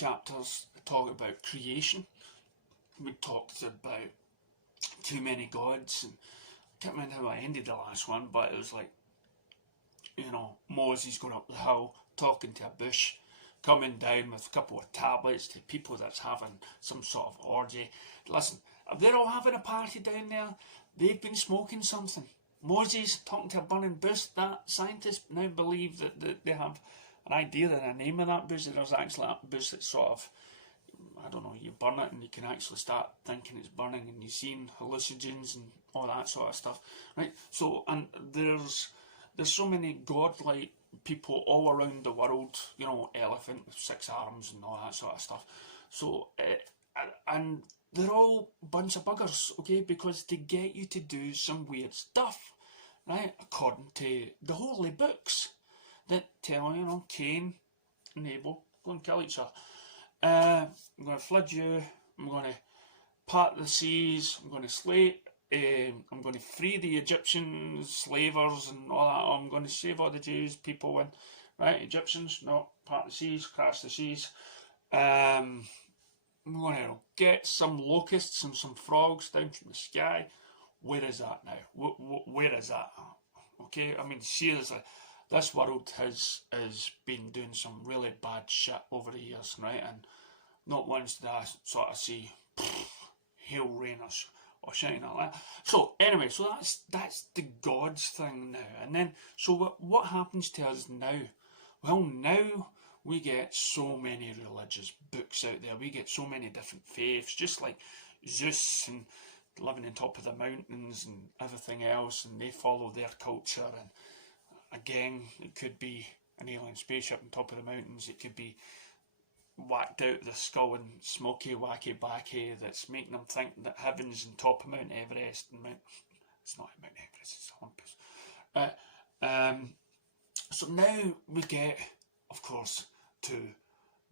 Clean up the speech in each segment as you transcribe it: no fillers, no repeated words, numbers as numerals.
chapters talk about creation. We talked about too many gods, and I can't remember how I ended the last one, but it was like, Moses going up the hill, talking to a bush, coming down with a couple of tablets to people that's having some sort of orgy. Listen, if they're all having a party down there, they've been smoking something. Moses talking to a burning bush, that scientists now believe that they have an idea and a name of that bush, that there's actually a bush that's sort of, I don't know, you burn it and you can actually start thinking it's burning and you're seeing hallucinogens and all that sort of stuff, right? So, and there's so many godlike people all around the world, elephant with 6 arms and all that sort of stuff. So, and they're all a bunch of buggers, okay, because they get you to do some weird stuff, right, according to the holy books that tell, Cain and Abel, go and kill each other. I'm going to flood you, I'm going to part the seas, I'm going to slay, I'm going to free the Egyptian slavers and all that, I'm going to save all the Jews, people win, right, Egyptians, no, part the seas, crash the seas, I'm going to get some locusts and some frogs down from the sky. Where is that now? Where is that? Okay, I mean, seriously, this world has been doing some really bad shit over the years, right? And not once did I sort of see hail rain or shit like that. So anyway, so that's the gods thing now. And then, so what happens to us now? Well, now we get so many religious books out there. We get so many different faiths, just like Zeus and living on top of the mountains and everything else, and they follow their culture. And again, it could be an alien spaceship on top of the mountains. It could be whacked out of the skull and smoky, wacky, backy that's making them think that heaven's on top of Mount Everest. And it's not Mount Everest, it's Olympus. So now we get, of course, to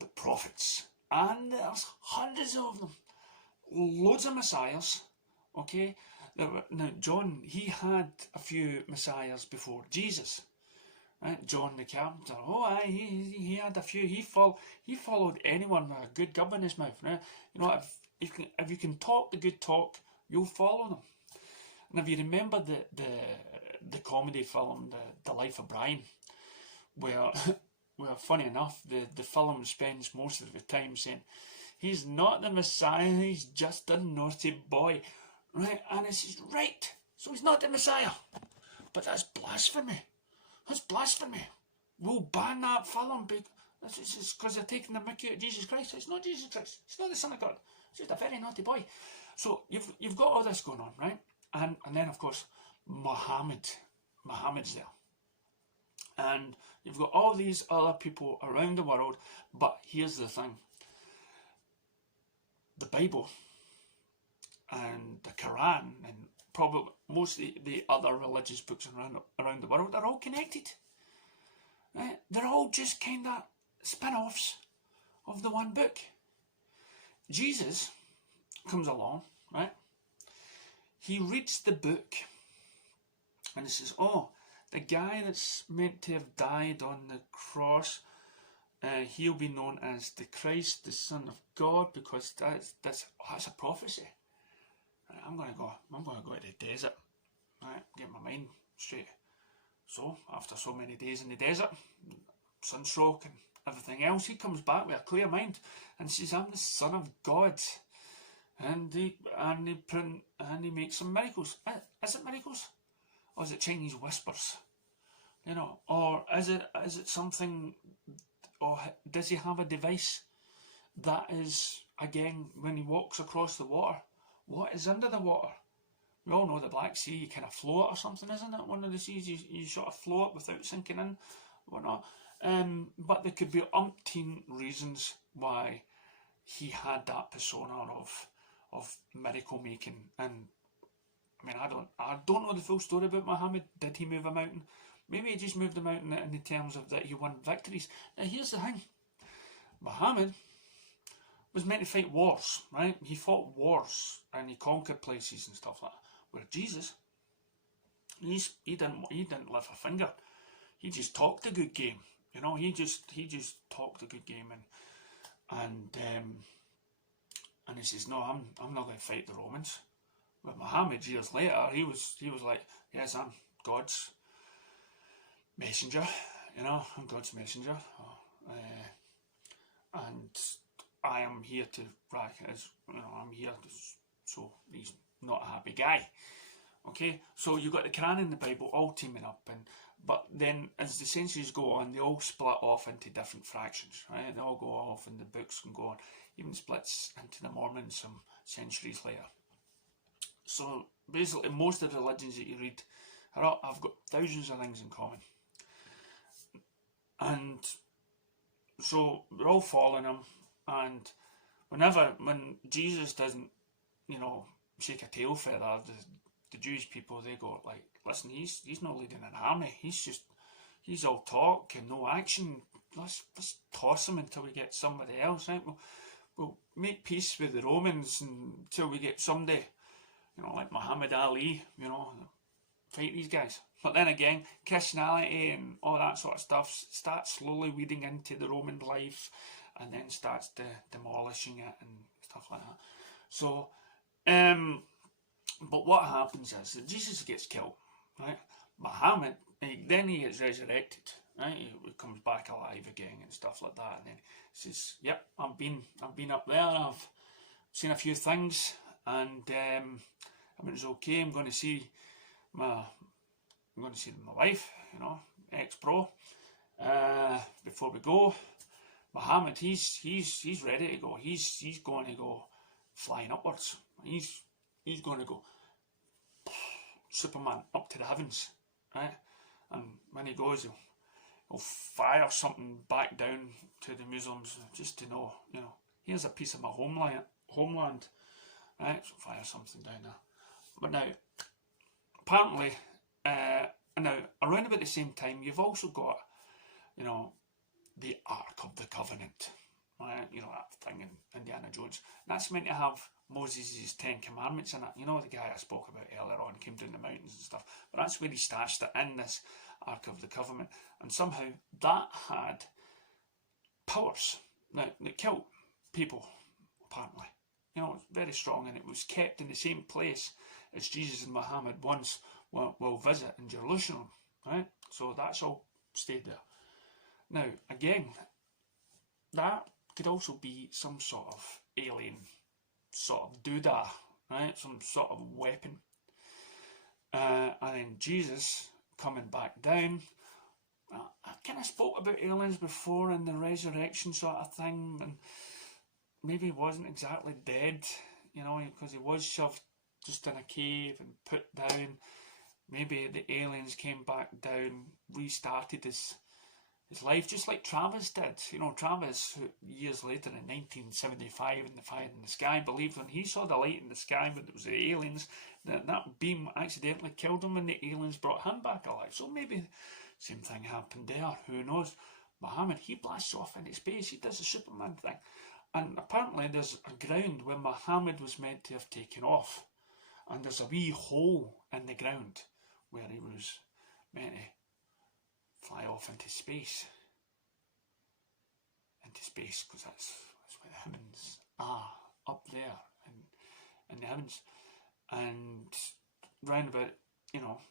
the prophets, and there's hundreds of them, loads of messiahs, okay? Now John, he had a few messiahs before Jesus, right? John the carpenter, he had a few. He followed anyone with a good gob in his mouth, right? If you can talk the good talk, you'll follow them. And if you remember the comedy film, the Life of Brian, where well, funny enough, the film spends most of the time saying, he's not the Messiah, he's just a naughty boy. Right? And it's right. So he's not the Messiah. But that's blasphemy. That's blasphemy. We'll ban that film because they're taking the mickey out of Jesus Christ. It's not Jesus Christ. It's not the Son of God. It's just a very naughty boy. So you've got all this going on, right? And then, of course, Muhammad's there. And you've got all these other people around the world, but here's the thing. The Bible and the Quran and probably most of the other religious books around the world are all connected. Right? They're all just kind of spin-offs of the one book. Jesus comes along, right? He reads the book and he says, the guy that's meant to have died on the cross, he'll be known as the Christ, the Son of God, because that's a prophecy. Right, I'm going to go to the desert, right, get my mind straight. So, after so many days in the desert, sunstroke and everything else, he comes back with a clear mind and says, I'm the Son of God. And he makes some miracles. Is it miracles? Or is it Chinese whispers? Or is it something, or does he have a device that is, again, when he walks across the water, what is under the water? We all know the Black Sea, you kind of float or something, isn't it? One of the seas, you sort of float without sinking in, whatnot. But there could be umpteen reasons why he had that persona of miracle making. And I mean, I don't know the full story about Muhammad. Did he move a mountain? Maybe he just moved a mountain in the terms of that he won victories. Now here's the thing. Muhammad was meant to fight wars, right? He fought wars and he conquered places and stuff like that. Where Jesus, he didn't lift a finger. He just talked a good game. He just talked a good game. and he says, no, I'm not going to fight the Romans. But Muhammad, years later, he was like, yes, I'm God's messenger, I'm God's messenger. And I am here to, I'm here to, so he's not a happy guy. Okay, so you've got the Quran and the Bible all teaming up, but then as the centuries go on, they all split off into different fractions, right? They all go off and the books can go on, even splits into the Mormons some centuries later. So basically, most of the religions that you read have got thousands of things in common, and so we're all following him. And when Jesus doesn't, shake a tail feather, the Jewish people, they go like, listen, he's not leading an army. He's all talk and no action. Let's toss him until we get somebody else, right? We'll make peace with the Romans until we get somebody, like Muhammad Ali, fight these guys. But then again, Christianity and all that sort of stuff starts slowly weeding into the Roman life, and then starts demolishing it and stuff like that. So, but what happens is that Jesus gets killed, right? Muhammad, then he gets resurrected, right? He comes back alive again and stuff like that. And then he says, "Yep, I've been up there. I've seen a few things, and it's okay. I'm going to see my wife, ex-pro. Before we go, Muhammad, he's ready to go. He's going to go flying upwards. He's going to go Superman up to the heavens, right? And when he goes, he'll fire something back down to the Muslims just to know, here's a piece of my homeland, right? So fire something down there. But now, apparently, now around about the same time, you've also got, the Ark of the Covenant, right? That thing in Indiana Jones. That's meant to have Moses' 10 Commandments in it. The guy I spoke about earlier on came down the mountains and stuff. But that's where he stashed it, in this Ark of the Covenant. And somehow that had powers that killed people, apparently. It's very strong, and it was kept in the same place as Jesus and Muhammad once will visit in Jerusalem, right? So that's all stayed there. Now, again, that could also be some sort of alien sort of doodah, right? Some sort of weapon. And then Jesus coming back down. I kind of spoke about aliens before and the resurrection sort of thing, and maybe he wasn't exactly dead, because he was shoved just in a cave and put down. Maybe the aliens came back down, restarted his life, just like Travis did. Travis, years later in 1975 in the Fire in the Sky, believed when he saw the light in the sky, when it was the aliens, that beam accidentally killed him and the aliens brought him back alive. So maybe same thing happened there, who knows. Muhammad, he blasts off into space, he does the Superman thing. And apparently there's a ground where Muhammad was meant to have taken off, and there's a wee hole in the ground where he was meant to fly off into space, because that's where the heavens are, up there in the heavens. And round about,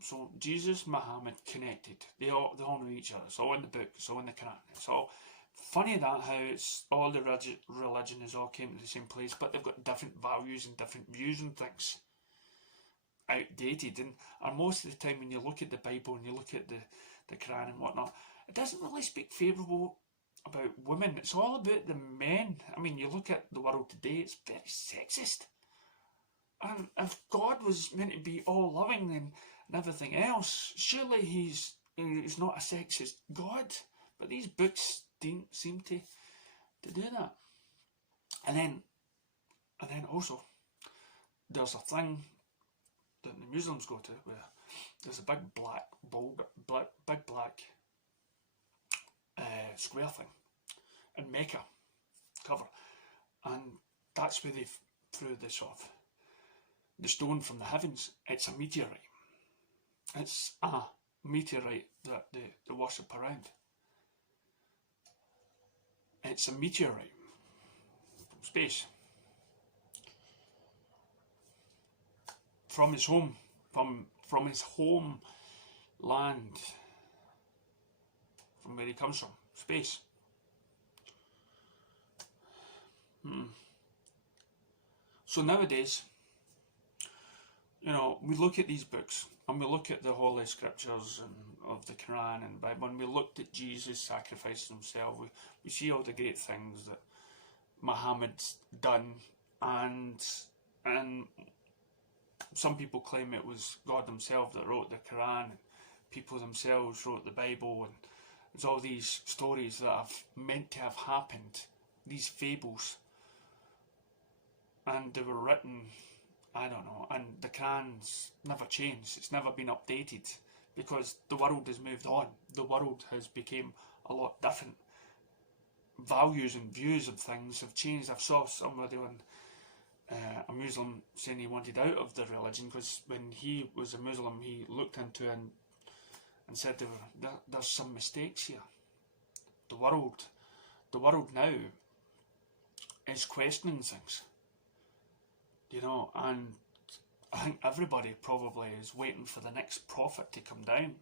so Jesus, Muhammad connected. They all know each other. It's all in the book, it's all in the Quran. It's all funny that how it's all the religion has all came to the same place, but they've got different values and different views and things. Outdated, and most of the time when you look at the Bible and you look at the Quran and whatnot, it doesn't really speak favourable about women. It's all about the men. You look at the world today, it's very sexist. And if God was meant to be all loving and everything else, surely he's not a sexist God. But these books didn't seem to do that. And then also, there's a thing that the Muslims go to where there's a big black square thing in Mecca cover, and that's where they threw this off. The stone from the heavens. It's a meteorite. It's a meteorite that they worship around. It's a meteorite. space. From his home, from his home land, from where he comes from, space. So nowadays, you know, we look at these books and we look at the Holy Scriptures and of the Quran and Bible, and we looked at Jesus sacrificing himself. We see all the great things that Muhammad's done, and some people claim it was God himself that wrote the Quran, and people themselves wrote the Bible, and there's all these stories that have meant to have happened, these fables, and they were written, I don't know, and the Quran's never changed, it's never been updated, because the world has moved on, the world has become a lot different. Values and views of things have changed. I saw somebody on a Muslim saying he wanted out of the religion because when he was a Muslim he looked into it and said there's some mistakes here. The world now is questioning things, you know, and I think everybody probably is waiting for the next prophet to come down.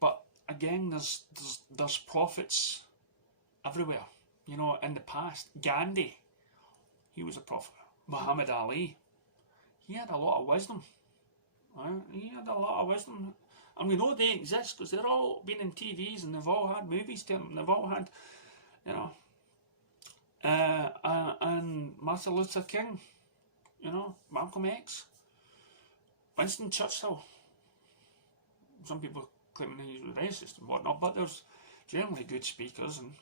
But again, there's prophets everywhere. You know, in the past, Gandhi, he was a prophet. Muhammad Ali, he had a lot of wisdom. He had a lot of wisdom. And we know they exist because they're all been in TVs and they've all had movies to them. They've all had, you know, and Martin Luther King, you know, Malcolm X, Winston Churchill. Some people claiming he was racist and whatnot, but there's generally good speakers, and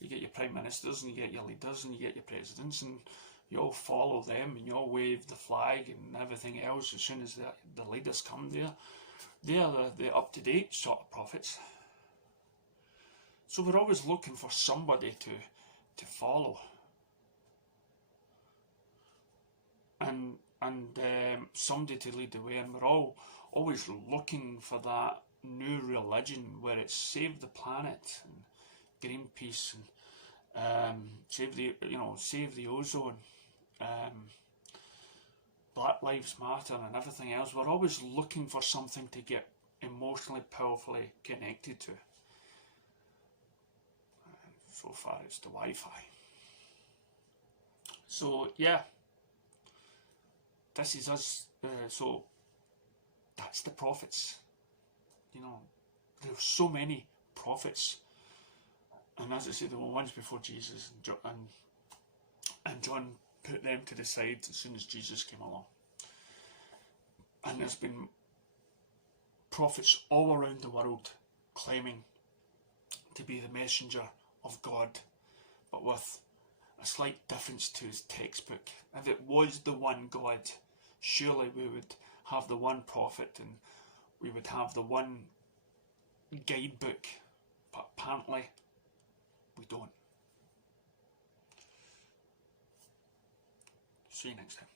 you get your prime ministers and you get your leaders and you get your presidents, and you all follow them and you all wave the flag and everything else as soon as the leaders come there. They're the up-to-date sort of prophets. So we're always looking for somebody to follow. And somebody to lead the way, and we're all always looking for that new religion where it's save the planet and Greenpeace and save the ozone, Black Lives Matter and everything else. We're always looking for something to get emotionally, powerfully connected to. So far it's the Wi-Fi. So yeah, this is us. So that's the prophets. You know, there's so many prophets, and as I said, there were ones before Jesus, and John put them to the side as soon as Jesus came along. And there's been prophets all around the world claiming to be the messenger of God, but with a slight difference to his textbook. If it was the one God, surely we would have the one prophet and we would have the one guidebook, but apparently we don't. See you next time.